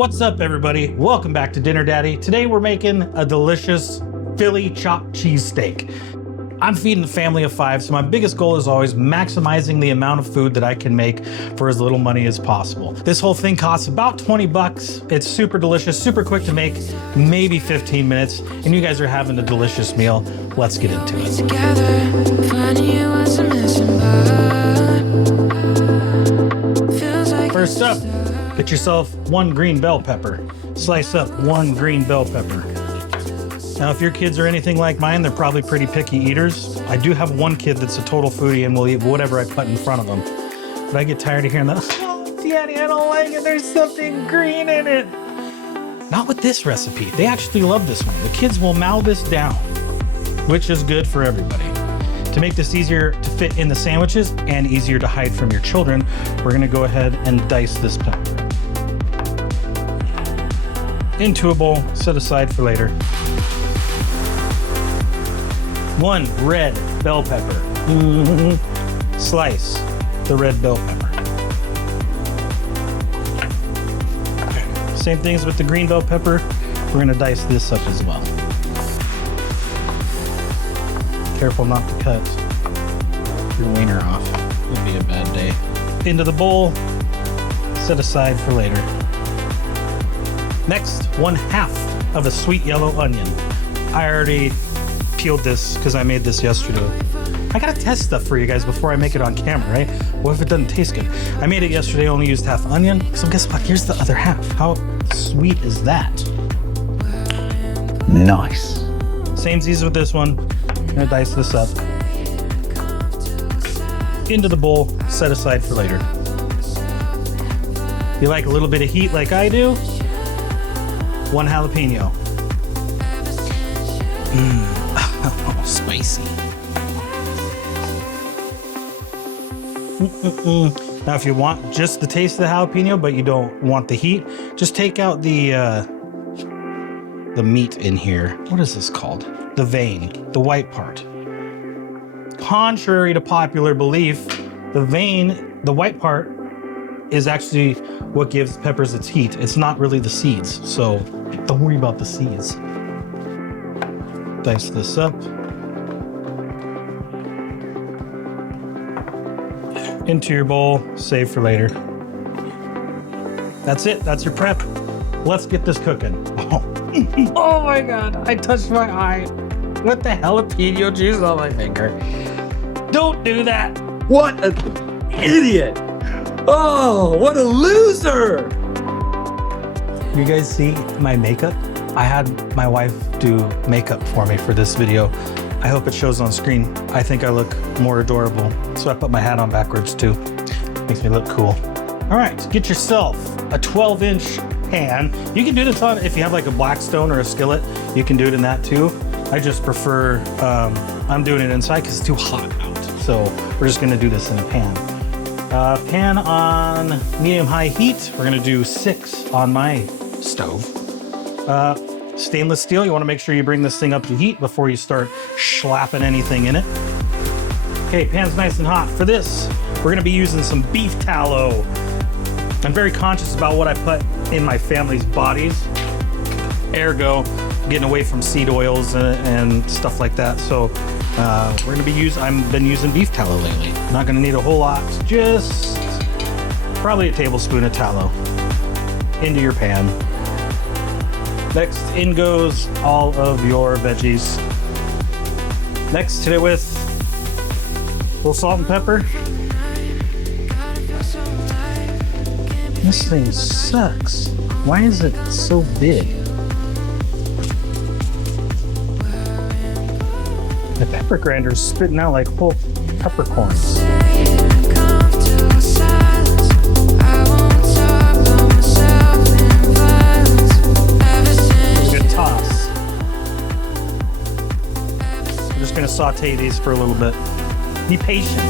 What's up, everybody? Welcome back to Dinner Daddy. Today we're making a delicious Philly chopped cheesesteak. I'm feeding a family of 5, so my biggest goal is always maximizing the amount of food that I can make for as little money as possible. This whole thing costs about 20 bucks. It's super delicious, super quick to make, maybe 15 minutes, and you guys are having a delicious meal. Let's get into it. First up, get yourself 1 green bell pepper. Slice up 1 green bell pepper. Now, if your kids are anything like mine, they're probably pretty picky eaters. I do have one kid that's a total foodie and will eat whatever I put in front of them. But I get tired of hearing that, oh, Daddy, I don't like it. There's something green in it. Not with this recipe. They actually love this one. The kids will mow this down, which is good for everybody. To make this easier to fit in the sandwiches and easier to hide from your children, we're gonna go ahead and dice this pepper into a bowl, set aside for later. 1 red bell pepper. Slice the red bell pepper. Okay. Same things with the green bell pepper. We're gonna dice this up as well. Careful not to cut your wiener off. It would be a bad day. Into the bowl, set aside for later. Next, 1/2 of a sweet yellow onion. I already peeled this because I made this yesterday. I gotta test stuff for you guys before I make it on camera, right? What if it doesn't taste good? I made it yesterday, only used 1/2 onion. So guess what? Here's the other half. How sweet is that? Nice. Samesies with this one. I'm gonna dice this up. Into the bowl, set aside for later. You like a little bit of heat like I do? 1 jalapeno. Oh, spicy. Now, if you want just the taste of the jalapeno, but you don't want the heat, just take out the meat in here. What is this called? The vein, the white part. Contrary to popular belief, the vein, the white part, is actually what gives peppers its heat. It's not really the seeds, so don't worry about the seeds. Dice this up. Into your bowl, save for later. That's it, that's your prep. Let's get this cooking. Oh my God, I touched my eye with the jalapeno juice on my finger. Don't do that. What an idiot. Oh, what a loser. You guys see my makeup? I had my wife do makeup for me for this video. I hope it shows on screen. I think I look more adorable. So I put my hat on backwards too. Makes me look cool. All right, get yourself a 12-inch pan. You can do this on, if you have like a Blackstone or a skillet, you can do it in that too. I just prefer, I'm doing it inside because it's too hot out. So we're just gonna do this in a pan. Pan on medium-high heat. We're gonna do 6 on my stove. Stainless steel, you wanna make sure you bring this thing up to heat before you start slapping anything in it. Okay, pan's nice and hot. For this, we're gonna be using some beef tallow. I'm very conscious about what I put in my family's bodies. Ergo, getting away from seed oils and stuff like that. So we're gonna be I've been using beef tallow lately. Not gonna need a whole lot, just probably a tablespoon of tallow into your pan. Next, in goes all of your veggies. Next, hit it with a little salt and pepper. This thing sucks. Why is it so big? The pepper grinder's spitting out like whole peppercorns. Good toss. I'm just gonna saute these for a little bit. Be patient.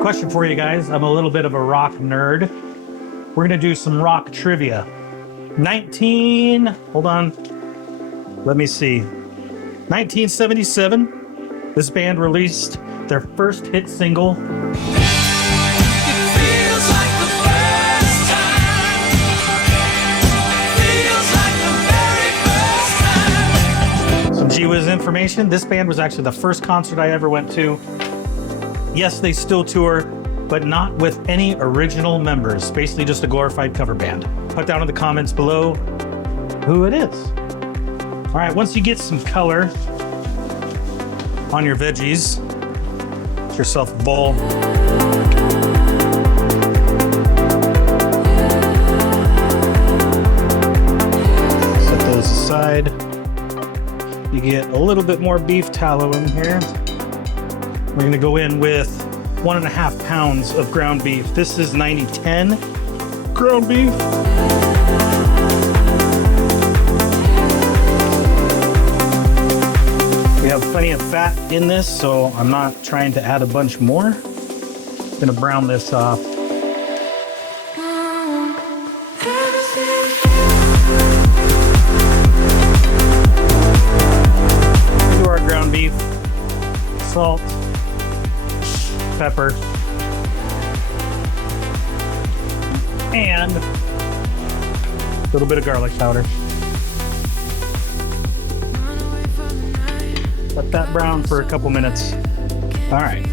Question for you guys. I'm a little bit of a rock nerd. We're gonna do some rock trivia. Hold on. Let me see. 1977, This band released their first hit single. Some Gee Whiz information. This band was actually the first concert I ever went to. Yes, they still tour, but not with any original members. Basically just a glorified cover band. Put down in the comments below who it is. All right, once you get some color on your veggies, get yourself a bowl. Set those aside. You get a little bit more beef tallow in here. We're gonna go in with 1.5 pounds of ground beef. This is 90-10 ground beef. We have plenty of fat in this, so I'm not trying to add a bunch more. I'm gonna brown this off. Do our ground beef, salt, pepper, and a little bit of garlic powder. Let that brown for a couple minutes. All right,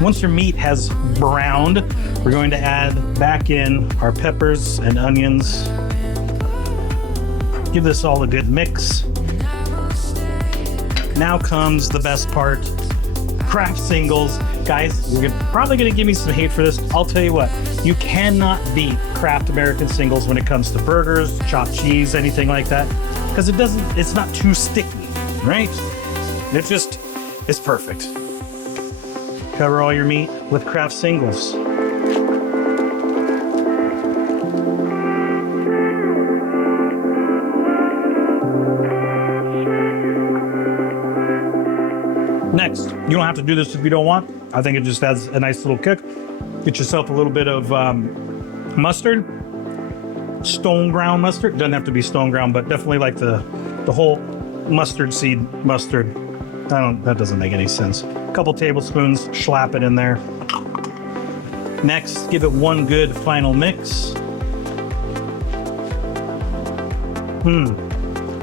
once your meat has browned, we're going to add back in our peppers and onions. Give this all a good mix. Now comes the best part, Kraft Singles. Guys, you're probably gonna give me some hate for this. I'll tell you what, you cannot beat Kraft American Singles when it comes to burgers, chopped cheese, anything like that, because it's not too sticky, right? It's perfect. Cover all your meat with Kraft Singles. Next, you don't have to do this if you don't want. I think it just adds a nice little kick. Get yourself a little bit of mustard, stone ground mustard. Doesn't have to be stone ground, but definitely like the whole mustard seed mustard. That doesn't make any sense. A couple tablespoons, slap it in there. Next, give it one good final mix.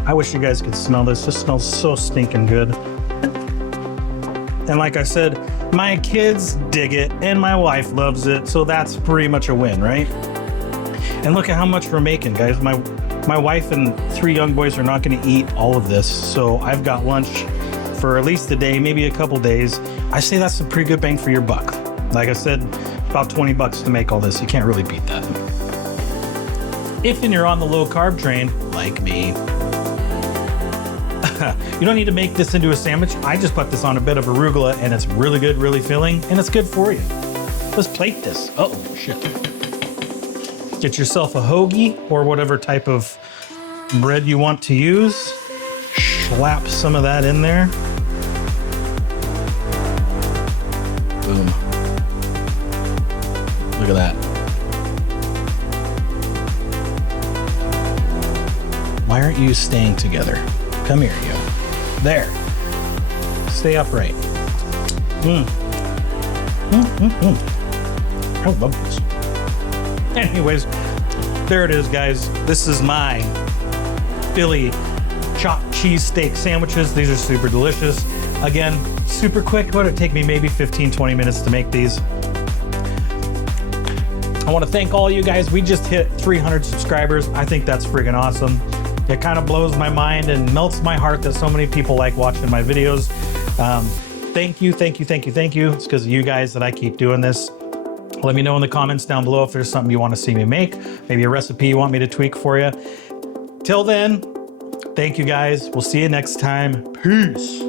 I wish you guys could smell this. This smells so stinking good. And like I said, my kids dig it and my wife loves it, so that's pretty much a win, right? And look at how much we're making, guys. My wife and 3 young boys are not gonna eat all of this, so I've got lunch for at least a day, maybe a couple days. I say that's a pretty good bang for your buck. Like I said, about 20 bucks to make all this. You can't really beat that. If you're on the low carb train, like me, you don't need to make this into a sandwich. I just put this on a bit of arugula and it's really good, really filling, and it's good for you. Let's plate this. Oh, shit. Get yourself a hoagie or whatever type of bread you want to use. Slap some of that in there. Boom. Look at that. Why aren't you staying together? Come here, you. There. Stay upright. I love this. Anyways, there it is, guys. This is my Philly chopped cheesesteak sandwiches. These are super delicious. Again, super quick. What would it take me? Maybe 15-20 minutes to make these. I want to thank all you guys. We just hit 300 subscribers. I think that's freaking awesome. It kind of blows my mind and melts my heart that so many people like watching my videos. Thank you, thank you, thank you, thank you. It's because of you guys that I keep doing this. Let me know in the comments down below if there's something you want to see me make, maybe a recipe you want me to tweak for you. Till then, thank you guys. We'll see you next time. Peace.